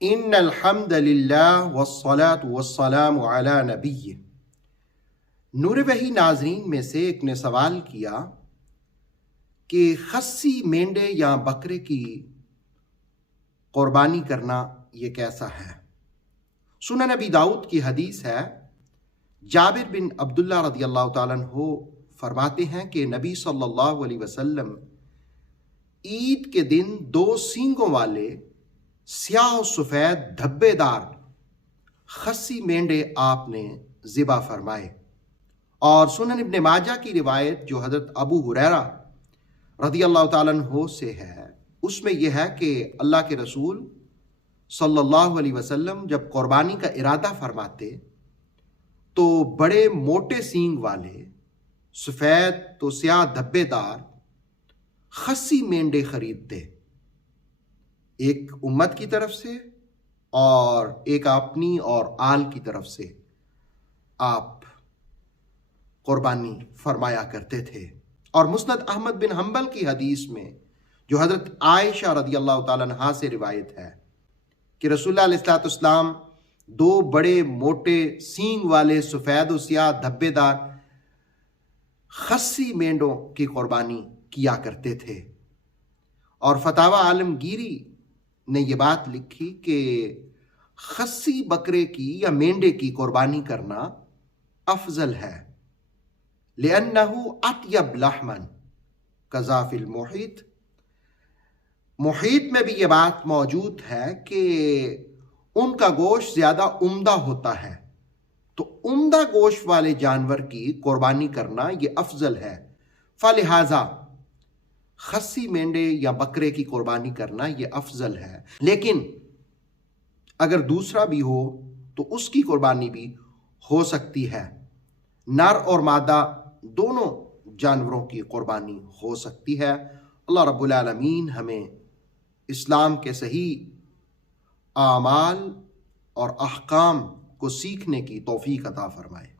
ان الحمد للہ والصلاۃ والسلام علی نبی۔ نور وحی ناظرین میں سے ایک نے سوال کیا کہ خصی مینڈے یا بکرے کی قربانی کرنا یہ کیسا ہے؟ سنن نبی داؤد کی حدیث ہے، جابر بن عبداللہ رضی اللہ تعالیٰ عنہ فرماتے ہیں کہ نبی صلی اللہ علیہ وسلم عید کے دن 2 سینگوں والے سیاہ و سفید دھبے دار خصی مینڈے آپ نے ذبح فرمائے۔ اور سنن ابن ماجہ کی روایت جو حضرت ابو ہریرہ رضی اللہ تعالیٰ عنہ سے ہے، اس میں یہ ہے کہ اللہ کے رسول صلی اللہ علیہ وسلم جب قربانی کا ارادہ فرماتے تو بڑے موٹے سینگ والے سفید تو سیاہ دھبے دار خصی مینڈے خریدتے، ایک امت کی طرف سے اور ایک اپنی اور آل کی طرف سے آپ قربانی فرمایا کرتے تھے۔ اور مسند احمد بن حنبل کی حدیث میں جو حضرت عائشہ رضی اللہ تعالیٰ عنہا سے روایت ہے کہ رسول اللہ علیہ السلام 2 بڑے موٹے سینگ والے سفید و سیاہ دھبے دار خصی مینڈوں کی قربانی کیا کرتے تھے۔ اور فتاوی عالمگیری نے یہ بات لکھی کہ خصی بکرے کی یا مینڈے کی قربانی کرنا افضل ہے، لِأَنَّهُ أَطْيَبُ لَحْمًا كَذَا فِي الْمُحِيطِ۔ محیط میں بھی یہ بات موجود ہے کہ ان کا گوشت زیادہ عمدہ ہوتا ہے، تو عمدہ گوشت والے جانور کی قربانی کرنا یہ افضل ہے، فلہذا خصی مینڈے یا بکرے کی قربانی کرنا یہ افضل ہے۔ لیکن اگر دوسرا بھی ہو تو اس کی قربانی بھی ہو سکتی ہے، نر اور مادہ دونوں جانوروں کی قربانی ہو سکتی ہے۔ اللہ رب العالمین ہمیں اسلام کے صحیح اعمال اور احکام کو سیکھنے کی توفیق عطا فرمائے۔